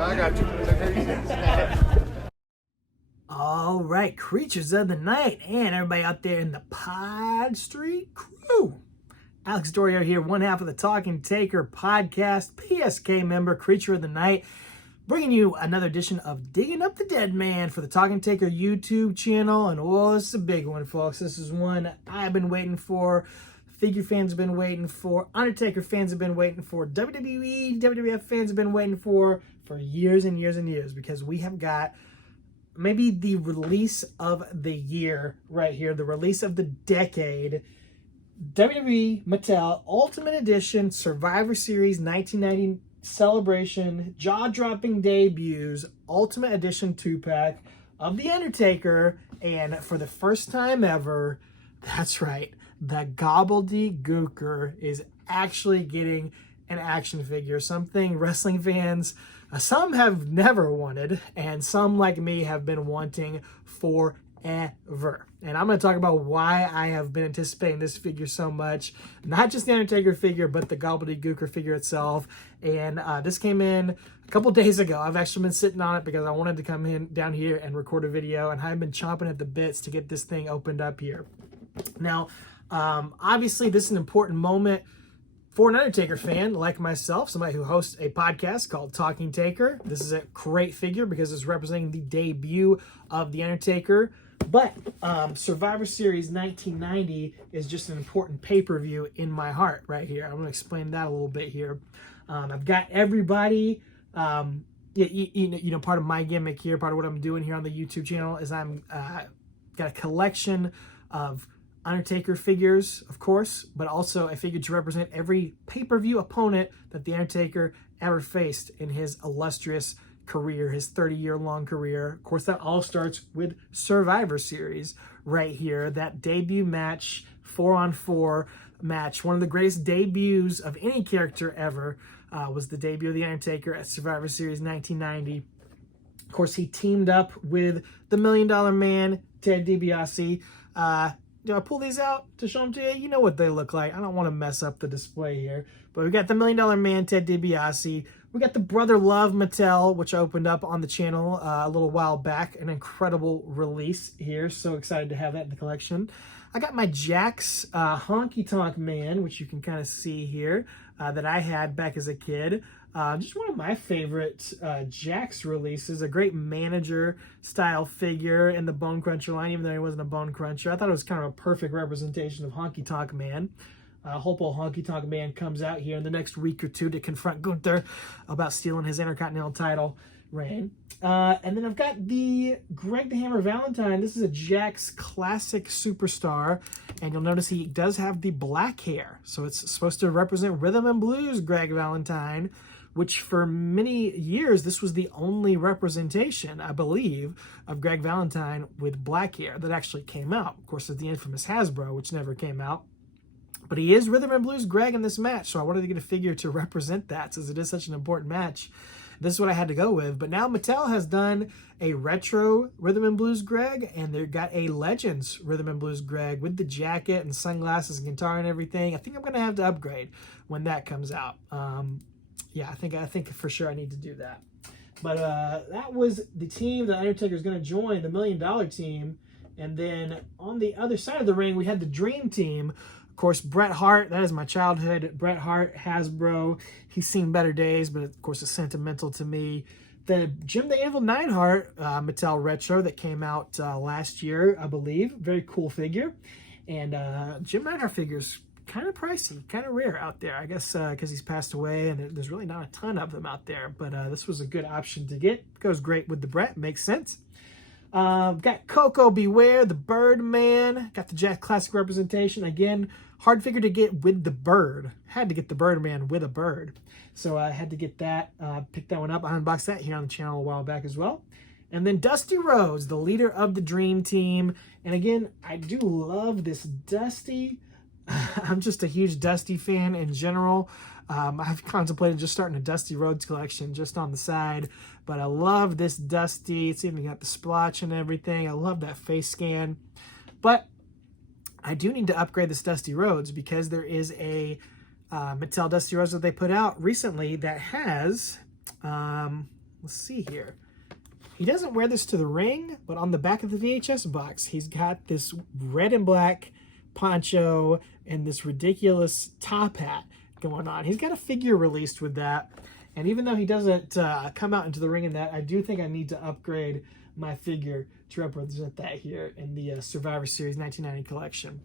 I got you. All right, creatures of the night and everybody out there in the Pod Street crew. Alex Dorier here, one half of the Talking Taker podcast, PSK member, creature of the night, bringing you another edition of Digging Up the Dead Man for the Talking Taker YouTube channel. And oh, this is a big one, folks. This is one I've been waiting for. Figure fans have been waiting for. Undertaker fans have been waiting for. WWE, WWF fans have been waiting for years and years and years, because we have got maybe the release of the year right here, the release of the decade. WWE Mattel Ultimate Edition Survivor Series 1990 Celebration Jaw-Dropping Debuts Ultimate Edition 2-pack of The Undertaker. And for the first time ever, that's right, the Gobbledygooker is actually getting an action figure, something wrestling fans, some have never wanted, and some like me have been wanting forever. And I'm going to talk about why I have been anticipating this figure so much. Not just the Undertaker figure, but the Gobbledygooker figure itself. And this came in a couple days ago. I've actually been sitting on it because I wanted to come in down here and record a video, and I've been chomping at the bits to get this thing opened up here. Now, obviously, this is an important moment for an Undertaker fan like myself, somebody who hosts a podcast called Talking Taker. This is a great figure because it's representing the debut of The Undertaker. But Survivor Series 1990 is just an important pay-per-view in my heart right here. I'm going to explain that a little bit here. I've got everybody, part of my gimmick here, part of what I'm doing here on the YouTube channel is I'm got a collection of Undertaker figures, of course, but also a figure to represent every pay-per-view opponent that The Undertaker ever faced in his illustrious career, his 30-year-long career. Of course, that all starts with Survivor Series right here. That debut match, 4-on-4 match, one of the greatest debuts of any character ever, was the debut of The Undertaker at Survivor Series 1990. Of course, he teamed up with the $1 Million Man, Ted DiBiase. Do I pull these out to show them to you? You know what they look like. I don't want to mess up the display here. But we got the $1 Million Man, Ted DiBiase. We got the Brother Love Mattel, which opened up on the channel a little while back. An incredible release here. So excited to have that in the collection. I got my Jakks Honky Tonk Man, which you can kind of see here, that I had back as a kid. Just one of my favorite Jakks releases, a great manager style figure in the Bone Cruncher line, even though he wasn't a Bone Cruncher. I thought it was kind of a perfect representation of Honky Tonk Man. Hope old Honky Tonk Man comes out here in the next week or two to confront Gunther about stealing his Intercontinental title reign. And then I've got the Greg the Hammer Valentine. This is a Jakks Classic Superstar, and you'll notice he does have the black hair. So it's supposed to represent Rhythm and Blues Greg Valentine, which for many years, this was the only representation, I believe, of Greg Valentine with black hair that actually came out. Of course, there's the infamous Hasbro, which never came out. But he is Rhythm and Blues Greg in this match, so I wanted to get a figure to represent that since it is such an important match. This is what I had to go with. But now Mattel has done a retro Rhythm and Blues Greg, and they've got a Legends Rhythm and Blues Greg with the jacket and sunglasses and guitar and everything. I think I'm going to have to upgrade when that comes out. Yeah, I think for sure I need to do that. But that was the team that Undertaker is going to join, the $1 Million team. And then on the other side of the ring, we had the Dream Team. Of course, Bret Hart, that is my childhood. Bret Hart, Hasbro, he's seen better days, but of course it's sentimental to me. The Jim the Anvil Neidhart Mattel Retro that came out last year, I believe. Very cool figure. And Jim Neidhart figures kind of pricey, kind of rare out there, I guess, because he's passed away and there's really not a ton of them out there. But this was a good option to get. Goes great with the Bret, makes sense. Got Coco Beware, the Birdman. Got the Jakks Classic representation. Again, hard figure to get with the bird. Had to get the Birdman with a bird. So I had to get that, pick that one up. I unboxed that here on the channel a while back as well. And then Dusty Rhodes, the leader of the Dream Team. And again, I do love this Dusty. I'm just a huge Dusty fan in general. I've contemplated just starting a Dusty Rhodes collection just on the side, but I love this Dusty. It's even got the splotch and everything. I love that face scan, but I do need to upgrade this Dusty Rhodes because there is a Mattel Dusty Rhodes that they put out recently that has, let's see here. He doesn't wear this to the ring, but on the back of the VHS box, he's got this red and black poncho and this ridiculous top hat going on. He's got a figure released with that. And even though he doesn't come out into the ring in that, I do think I need to upgrade my figure to represent that here in the Survivor Series 1990 collection.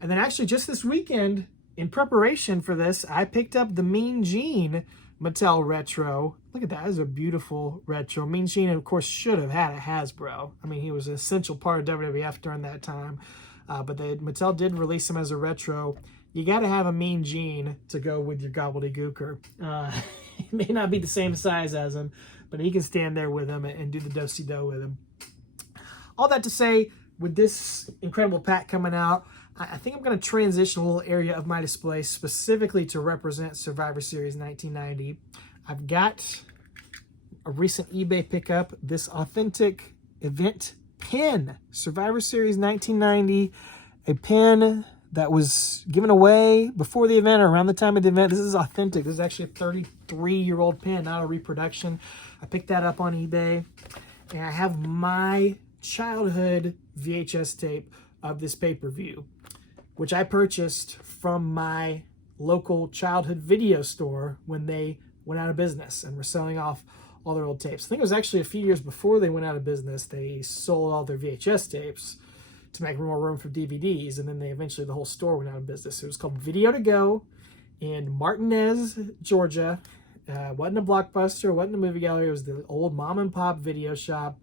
And then actually just this weekend, in preparation for this, I picked up the Mean Gene Mattel Retro. Look at that. That is a beautiful retro. Mean Gene, of course, should have had a Hasbro. I mean, he was an essential part of WWF during that time. But Mattel did release him as a retro. You got to have a Mean Gene to go with your Gobbledygooker. He may not be the same size as him, but he can stand there with him and do the do-si-do with him. All that to say, with this incredible pack coming out, I think I'm going to transition a little area of my display specifically to represent Survivor Series 1990. I've got a recent eBay pickup, this authentic event pin, Survivor Series 1990, a pin that was given away before the event or around the time of the event. This is authentic. This is actually a 33-year-old pin, not a reproduction. I picked that up on eBay, and I have my childhood VHS tape of this pay-per-view, which I purchased from my local childhood video store when they went out of business and were selling off all their old tapes. I think it was actually a few years before they went out of business. They sold all their VHS tapes to make more room for DVDs, and then eventually the whole store went out of business. It was called Video to Go in Martinez, Georgia. Wasn't a Blockbuster, wasn't a movie gallery. It was the old mom and pop video shop.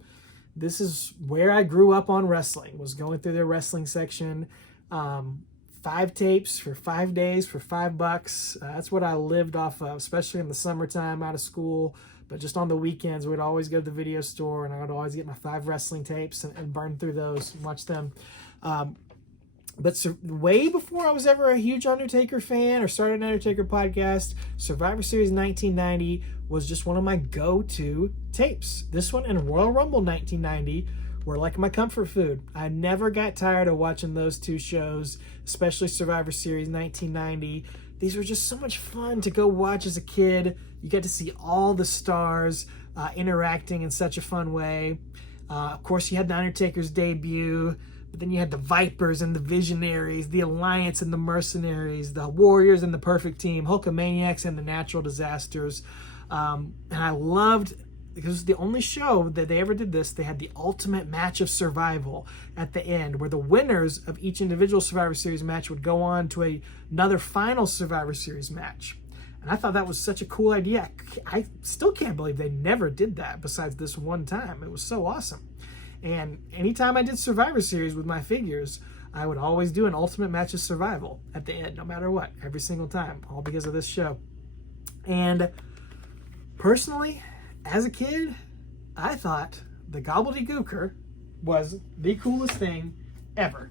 This is where I grew up on wrestling, was going through their wrestling section. 5 tapes for 5 days for $5. That's what I lived off of, especially in the summertime out of school. But just on the weekends, we'd always go to the video store, and I would always get my 5 wrestling tapes and burn through those and watch them. But way before I was ever a huge Undertaker fan or started an Undertaker podcast, Survivor Series 1990 was just one of my go-to tapes. This one and Royal Rumble 1990 were like my comfort food. I never got tired of watching those two shows, especially Survivor Series 1990. These were just so much fun to go watch as a kid. You get to see all the stars interacting in such a fun way. Of course, you had the Undertaker's debut, but then you had the Vipers and the Visionaries, the Alliance and the Mercenaries, the Warriors and the Perfect Team, Hulkamaniacs and the Natural Disasters. And I loved, because it was the only show that they ever did this, they had the ultimate match of survival at the end, where the winners of each individual Survivor Series match would go on to another final Survivor Series match. And I thought that was such a cool idea. I still can't believe they never did that besides this one time. It was so awesome. And anytime I did Survivor Series with my figures, I would always do an ultimate match of survival at the end, no matter what, every single time, all because of this show. And personally, as a kid, I thought the Gobbledygooker was the coolest thing ever.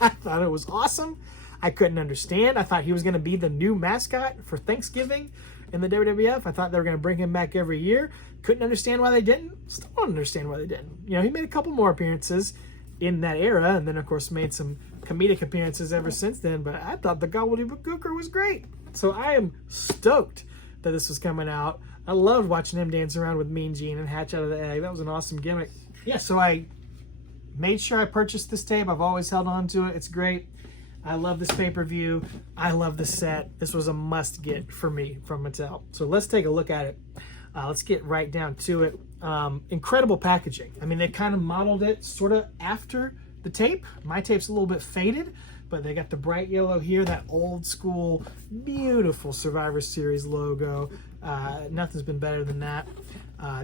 I thought it was awesome. I couldn't understand. I thought he was going to be the new mascot for Thanksgiving in the WWF. I thought they were going to bring him back every year. Couldn't understand why they didn't. Still don't understand why they didn't. You know, he made a couple more appearances in that era, and then, of course, made some comedic appearances ever since then. But I thought the Gobbledygooker was great. So I am stoked that this was coming out. I loved watching him dance around with Mean Gene and hatch out of the egg. That was an awesome gimmick. Yeah, so I made sure I purchased this tape. I've always held on to it. It's great. I love this pay-per-view. I love the set. This was a must-get for me from Mattel. So let's take a look at it. Let's get right down to it. Incredible packaging. I mean, they kind of modeled it sort of after the tape. My tape's a little bit faded, but they got the bright yellow here, that old school, beautiful Survivor Series logo. Nothing's been better than that.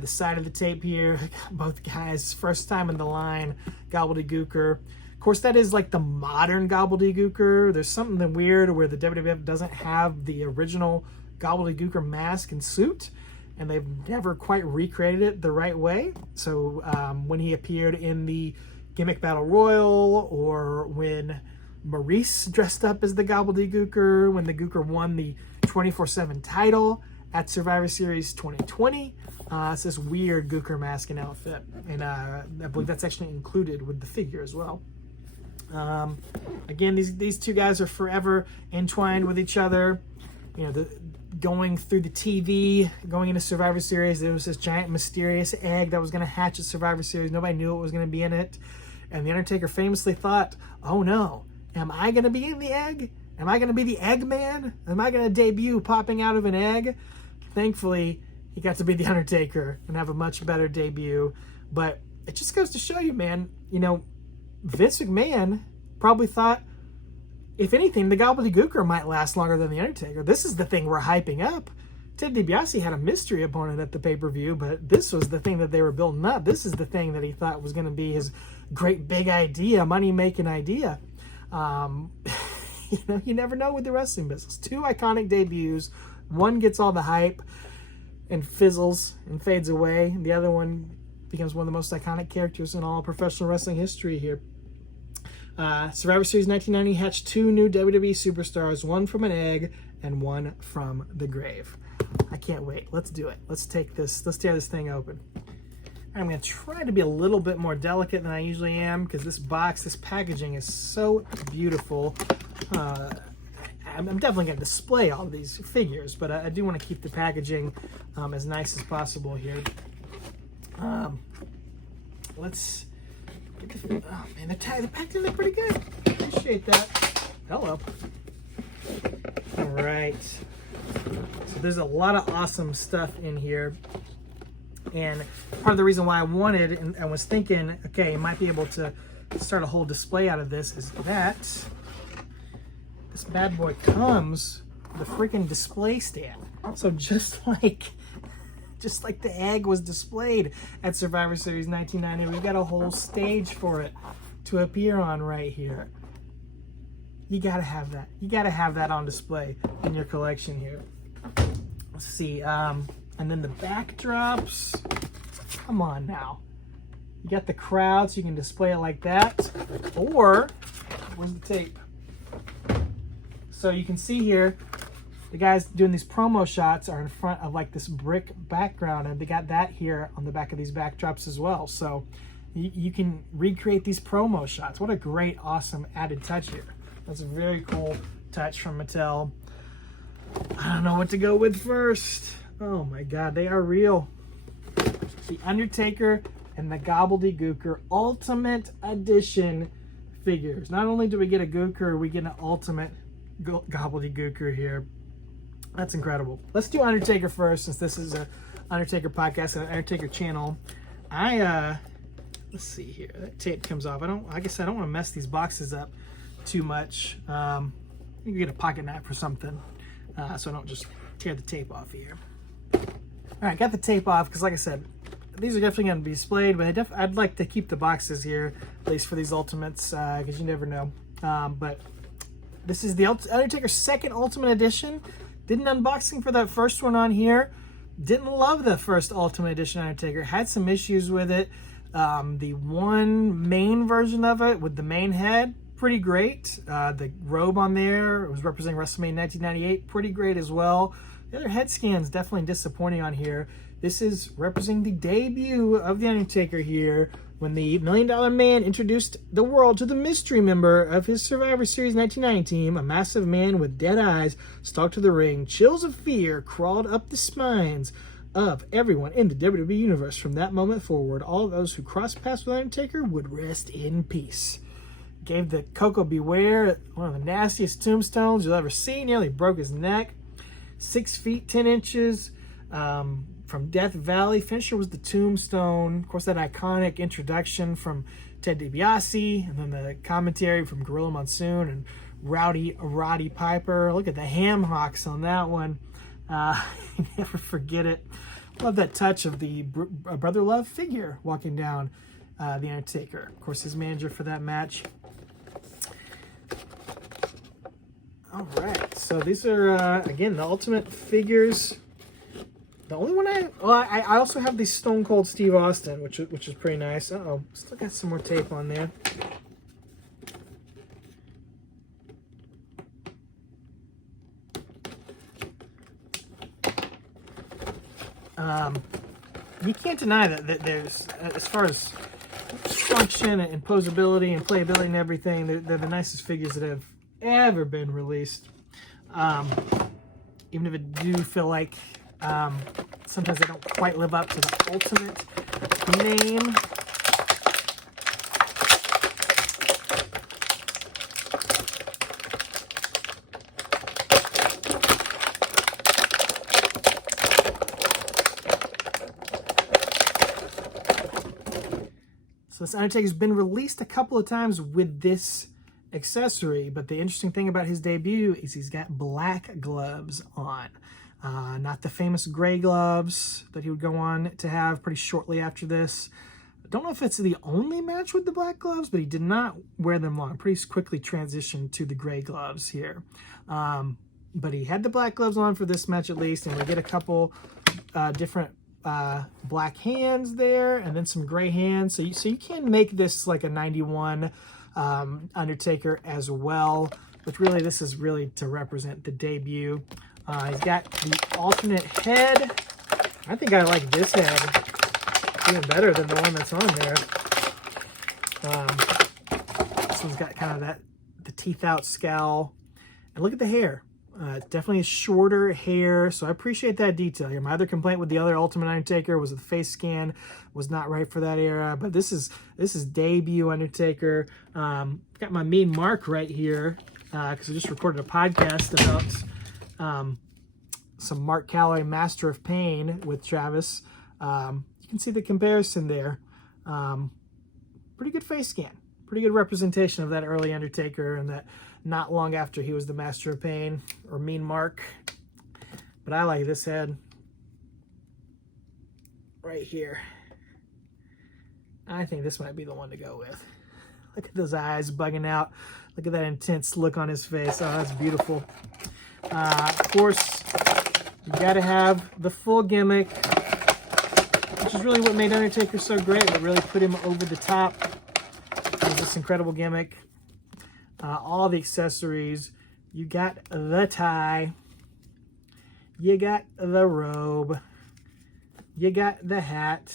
The side of the tape here, both guys, first time in the line, Gobbledygooker. Of course, that is like the modern Gobbledygooker. There's something weird where the WWF doesn't have the original Gobbledygooker mask and suit, and they've never quite recreated it the right way. So when he appeared in the Gimmick Battle Royal, or when Maurice dressed up as the Gobbledygooker, when the Gooker won the 24/7 title at Survivor Series 2020, it's this weird Gooker mask and outfit, and I believe that's actually included with the figure as well. Again, these two guys are forever entwined with each other. you know, going through the TV, going into Survivor Series, there was this giant mysterious egg that was going to hatch at Survivor Series. Nobody knew what was going to be in it. And The Undertaker famously thought, oh no, am I going to be in the egg? Am I going to be the Eggman? Am I going to debut popping out of an egg? Thankfully, he got to be The Undertaker and have a much better debut. But it just goes to show you, man, you know, Vince McMahon probably thought, if anything, the Gobbledygooker might last longer than The Undertaker. This is the thing we're hyping up. Ted DiBiase had a mystery opponent at the pay-per-view, but this was the thing that they were building up. This is the thing that he thought was going to be his great big idea, money-making idea. You know, you never know with the wrestling business. 2 iconic debuts. One gets all the hype and fizzles and fades away. The other one becomes one of the most iconic characters in all professional wrestling history here. Survivor Series 1990 hatched 2 new WWE superstars, one from an egg and one from the grave. I can't wait. Let's do it. Let's tear this thing open. I'm going to try to be a little bit more delicate than I usually am because this packaging is so beautiful. I'm definitely going to display all of these figures, but I do want to keep the packaging as nice as possible here. Let's get the, oh man, the packaging look pretty good. Appreciate that. Hello. All right. So there's a lot of awesome stuff in here. And part of the reason why I wanted and I was thinking, okay, you might be able to start a whole display out of this is that this bad boy comes with a freaking display stand. So just like the egg was displayed at Survivor Series 1990, we've got a whole stage for it to appear on right here. You gotta have that. You gotta have that on display in your collection here. Let's see, and then the backdrops. Come on now. You got the crowd, so you can display it like that. Or, where's the tape? So you can see here, the guys doing these promo shots are in front of like this brick background, and they got that here on the back of these backdrops as well. So you can recreate these promo shots. What a great, awesome added touch here. That's a very cool touch from Mattel. I don't know what to go with first. Oh my God, they are real. The Undertaker and the Gobbledygooker Ultimate Edition figures. Not only do we get a Gooker, we get an Ultimate Gobbledygooker here. That's incredible. Let's do Undertaker first, since this is a Undertaker podcast and an Undertaker channel. Let's see here. That tape comes off. I guess I don't want to mess these boxes up too much. You can get a pocket knife or something, so I don't just tear the tape off here. All right, got the tape off because, like I said, these are definitely going to be displayed, but I'd like to keep the boxes here, at least for these Ultimates, because you never know. But this is the Undertaker's second Ultimate Edition. Did an unboxing for that first one on here. Didn't love the first Ultimate Edition Undertaker. Had some issues with it. The one main version of it with the main head, pretty great. The robe on there was representing WrestleMania 1998, pretty great as well. The other head scan's definitely disappointing on here. This is representing the debut of The Undertaker here, when the $1 Million Man introduced the world to the mystery member of his Survivor Series 1990 team. A massive man with dead eyes stalked to the ring. Chills of fear crawled up the spines of everyone in the WWE Universe. From that moment forward, all those who crossed paths with Undertaker would rest in peace. Gave the Coco Beware one of the nastiest tombstones you'll ever see. Nearly broke his neck. 6 feet 10 inches from Death Valley. Finisher was the tombstone. Of course, that iconic introduction from Ted DiBiase, and then the commentary from Gorilla Monsoon and Rowdy Roddy Piper. Look at the ham hocks on that one. Never forget it. Love that touch of the Brother Love figure walking down the Undertaker. Of course, his manager for that match. All right, so these are, again, the Ultimate figures. The only one I also have the Stone Cold Steve Austin, which is pretty nice. Uh-oh, still got some more tape on there. You can't deny that there's, as far as function and posability and playability and everything, they're the nicest figures that have ever been released. even if I do feel like sometimes they don't quite live up to the Ultimate name. So this Undertaker's been released a couple of times with this accessory, but the interesting thing about his debut is he's got black gloves on. Not the famous gray gloves that he would go on to have pretty shortly after this. I don't know if it's the only match with the black gloves, but he did not wear them long. Pretty quickly transitioned to the gray gloves here. But he had the black gloves on for this match at least, and we get a couple different black hands there, and then some gray hands. So you can make this like a 91 Undertaker as well, but really this is really to represent the debut. He's got the alternate head. I think I like this head even better than the one that's on there. This one's got kind of the teeth out scowl, and look at the hair. Definitely a shorter hair, so I appreciate that detail here. My other complaint with the other Ultimate Undertaker was the face scan was not right for that era, but this is debut Undertaker. Got my Mean Mark right here because I just recorded a podcast about some Mark Calloway Master of Pain with Travis. You can see the comparison there. Pretty good face scan. Pretty good representation of that early Undertaker, and that not long after he was the Master of Pain or Mean Mark. But I like this head right here. I think this might be the one to go with. Look at those eyes bugging out. Look at that intense look on his face. Oh, that's beautiful. Of course, you got to have the full gimmick, which is really what made Undertaker so great. What really put him over the top was this incredible gimmick. All the accessories. You got the tie. You got the robe. You got the hat.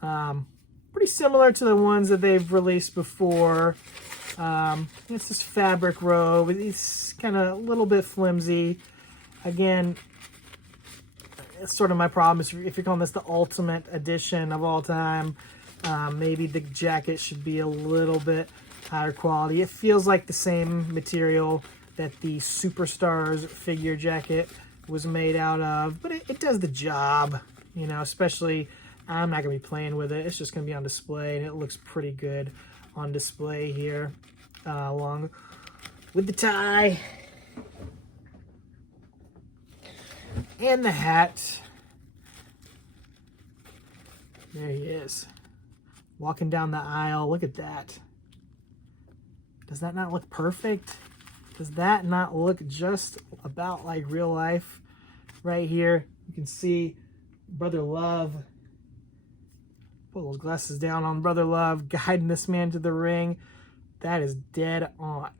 Pretty similar to the ones that they've released before. It's this fabric robe. It's kind of a little bit flimsy. Again, it's sort of my problem. If you're calling this the Ultimate Edition of all time, maybe the jacket should be a little bit higher quality. It feels like the same material that the Superstars figure jacket was made out of, but it does the job, you know, especially I'm not going to be playing with it. It's just going to be on display, and it looks pretty good on display here, along with the tie and the hat. There he is, walking down the aisle. Look at that. Does that not look perfect? Does that not look just about like real life? Right here, you can see Brother Love. Pull those glasses down on Brother Love, guiding this man to the ring. That is dead on.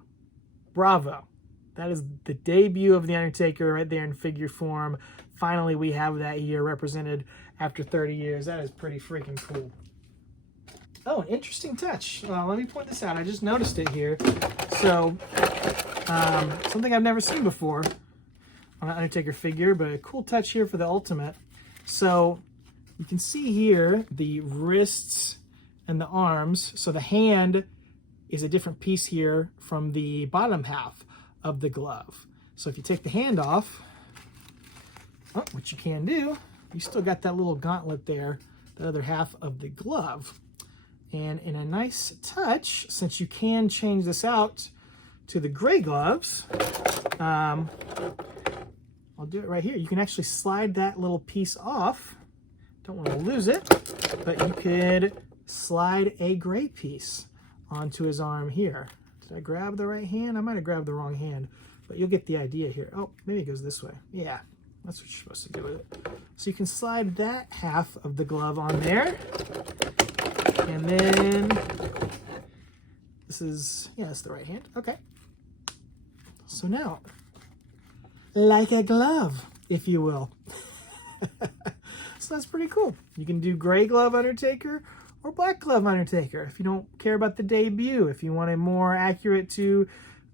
Bravo. That is the debut of The Undertaker right there in figure form. Finally, we have that here represented after 30 years. That is pretty freaking cool. Oh, an interesting touch. Let me point this out. I just noticed it here. So, something I've never seen before on an Undertaker figure, but a cool touch here for the Ultimate. So, you can see here the wrists and the arms. So, the hand is a different piece here from the bottom half of the glove. So, if you take the hand off, which you can do, you still got that little gauntlet there, the other half of the glove. And in a nice touch, since you can change this out to the gray gloves, I'll do it right here. You can actually slide that little piece off. Don't want to lose it, but you could slide a gray piece onto his arm here. Did I grab the right hand? I might have grabbed the wrong hand, but you'll get the idea here. Oh, maybe it goes this way. Yeah, that's what you're supposed to do with it. So you can slide that half of the glove on there. And then this is, yeah, that's the right hand. Okay. So now, like a glove, if you will. So that's pretty cool. You can do gray glove Undertaker or black glove Undertaker if you don't care about the debut. If you want a more accurate to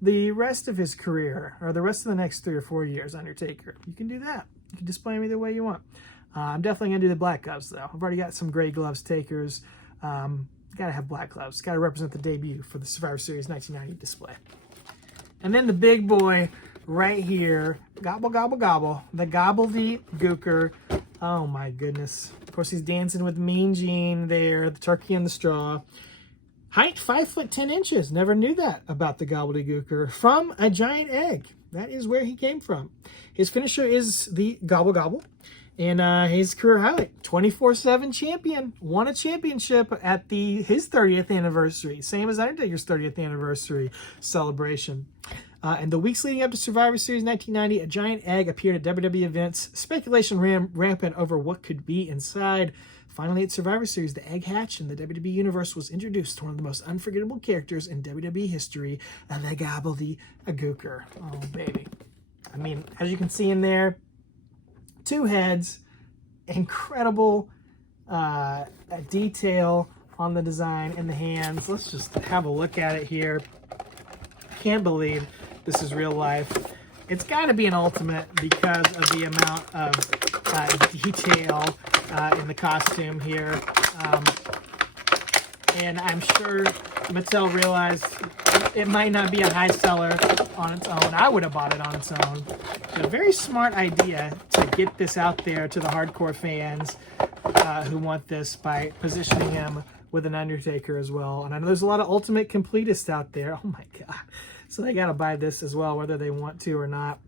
the rest of his career, or the rest of the next 3 or 4 years, Undertaker. You can do that. You can display him either way you want. I'm definitely going to do the black gloves, though. I've already got some gray gloves takers. Got to have black gloves. Got to represent the debut for the Survivor Series 1990 display. And then the big boy right here, gobble, gobble, gobble, the GobbledyGooker. Oh, my goodness. Of course, he's dancing with Mean Gene there, the turkey and the straw. Height 5 foot 10 inches. Never knew that about the GobbledyGooker. From a giant egg. That is where he came from. His finisher is the gobble gobble. And his career highlight, 24/7 champion. Won a championship at his 30th anniversary. Same as Undertaker's 30th anniversary celebration. In the weeks leading up to Survivor Series 1990, a giant egg appeared at WWE events. Speculation ran rampant over what could be inside. Finally, at Survivor Series, the egg hatched and the WWE Universe was introduced to one of the most unforgettable characters in WWE history, the GobbledyGooker. Oh, baby. I mean, as you can see in there, 2 heads, incredible detail on the design and the hands. Let's just have a look at it here. Can't believe this is real life. It's got to be an ultimate because of the amount of detail in the costume here. And I'm sure Mattel realized it might not be a high seller on its own. I would have bought it on its own. A very smart idea to get this out there to the hardcore fans who want this by positioning him with an Undertaker as well. And I know there's a lot of ultimate completists out there. Oh my God. So they got to buy this as well, whether they want to or not.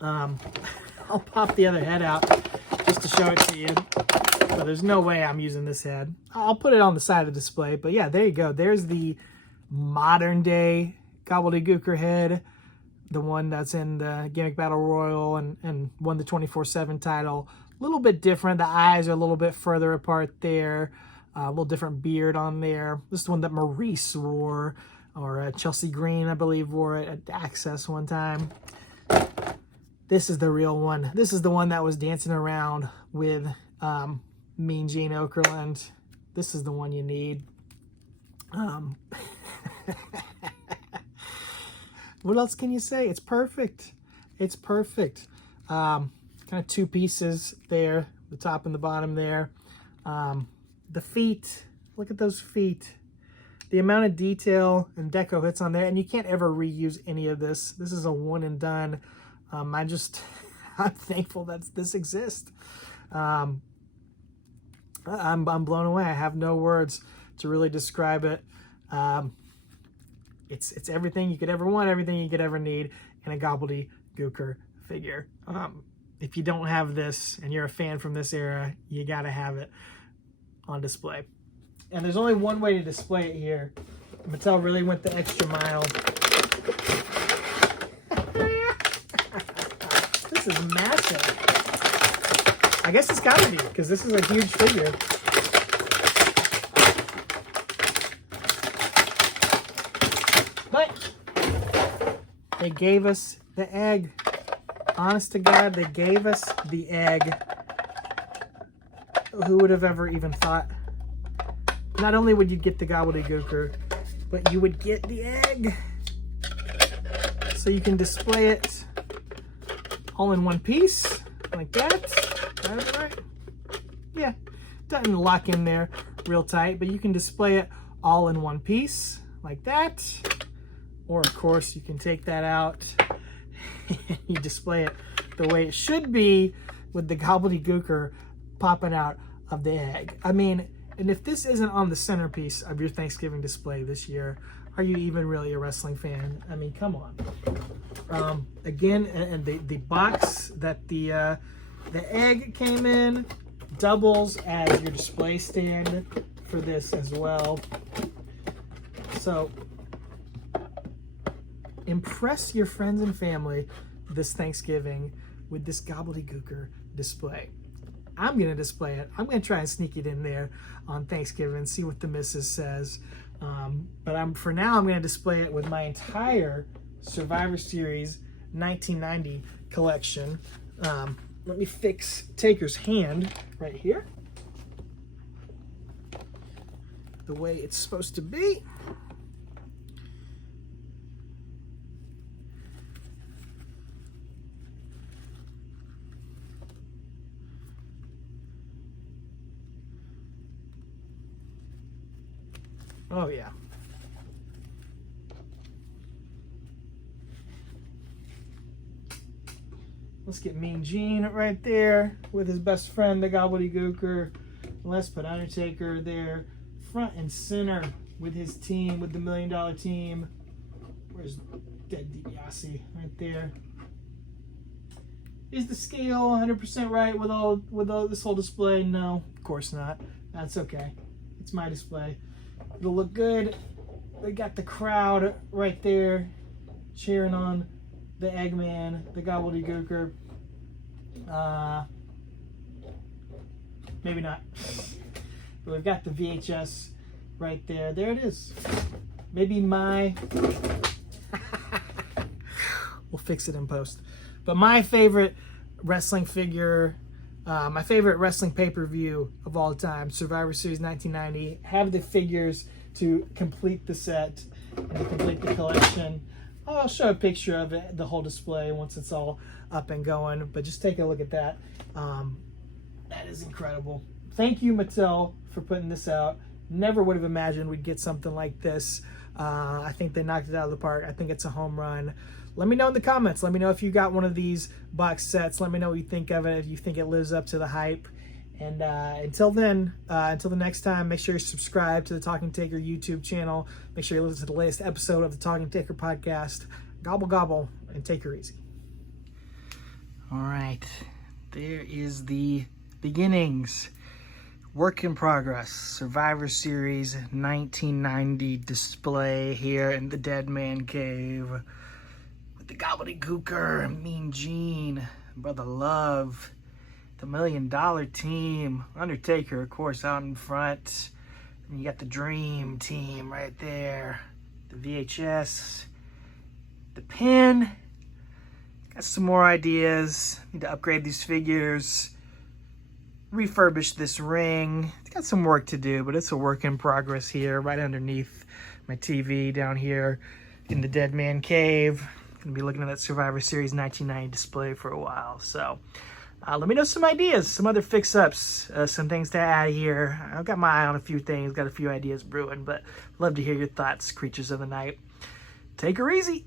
I'll pop the other head out just to show it to you. So there's no way I'm using this head. I'll put it on the side of the display. But yeah, there you go. There's the modern day GobbledyGooker head. The one that's in the Gimmick Battle Royal and won the 24/7 title. A little bit different. The eyes are a little bit further apart there. A little different beard on there. This is the one that Maurice wore. Or Chelsea Green, I believe, wore it at Access one time. This is the real one. This is the one that was dancing around with Mean Gene Okerlund. This is the one you need. What else can you say? It's perfect. It's perfect. Kind of 2 pieces there, the top and the bottom there. The feet, look at those feet. The amount of detail and deco hits on there, and you can't ever reuse any of this. This is a one and done. I'm thankful that this exists. I'm blown away. I have no words to really describe it. It's everything you could ever want, everything you could ever need in a GobbledyGooker figure. If you don't have this and you're a fan from this era, you got to have it on display. And there's only one way to display it here. Mattel really went the extra mile. This is massive. I guess it's got to be, because this is a huge figure. But they gave us the egg. Honest to God, they gave us the egg. Who would have ever even thought? Not only would you get the GobbledyGooker, but you would get the egg. So you can display it all in one piece, like that. That's right. Yeah, doesn't lock in there real tight, but you can display it all in one piece, like that. Or, of course, you can take that out and you display it the way it should be with the GobbledyGooker popping out of the egg. I mean, and if this isn't on the centerpiece of your Thanksgiving display this year, are you even really a wrestling fan? I mean, come on. Again, and the box that the egg came in doubles as your display stand for this as well. So impress your friends and family this Thanksgiving with this GobbledyGooker display. I'm going to display it. I'm going to try and sneak it in there on Thanksgiving and see what the missus says. But for now, I'm going to display it with my entire Survivor Series 1990 collection. Let me fix Taker's hand right here, the way it's supposed to be. Oh, yeah. Let's get Mean Gene right there with his best friend, the Gobbledygooker. Let's put Undertaker there, front and center with his team, with the $1 Million Team. Where's Dead DiBiase? Right there. Is the scale 100% right with all this whole display? No, of course not. That's okay. It's my display. It'll look good. We got the crowd right there cheering on the Eggman, the Gobbledygooker. Maybe not. But we've got the VHS right there. There it is. Maybe my... We'll fix it in post. But my favorite wrestling figure, my favorite wrestling pay-per-view of all time, Survivor Series 1990, have the figures to complete the set and to complete the collection. I'll show a picture of it, the whole display, once it's all up and going. But just take a look at that. That is incredible. Thank you, Mattel, for putting this out. Never would have imagined we'd get something like this. I think they knocked it out of the park. I think it's a home run. Let me know in the comments. Let me know if you got one of these box sets. Let me know what you think of it, if you think it lives up to the hype. And until then, until the next time, make sure you subscribe to the Talking Taker YouTube channel. Make sure you listen to the latest episode of the Talking Taker podcast. Gobble, gobble, and take her easy. All right. There is the beginnings. Work in progress. Survivor Series 1990 display here in the Dead Man Cave. With the Gobbledygooker and Mean Gene, Brother Love. The $1 Million Team, Undertaker, of course, out in front. And you got the Dream Team right there. The VHS. The pin. Got some more ideas. Need to upgrade these figures. Refurbish this ring. It's got some work to do, but it's a work in progress here, right underneath my TV down here in the Dead Man Cave. Gonna be looking at that Survivor Series 1990 display for a while, so... let me know some ideas, some other fix-ups, some things to add here. I've got my eye on a few things, got a few ideas brewing, but love to hear your thoughts, creatures of the night. Take her easy.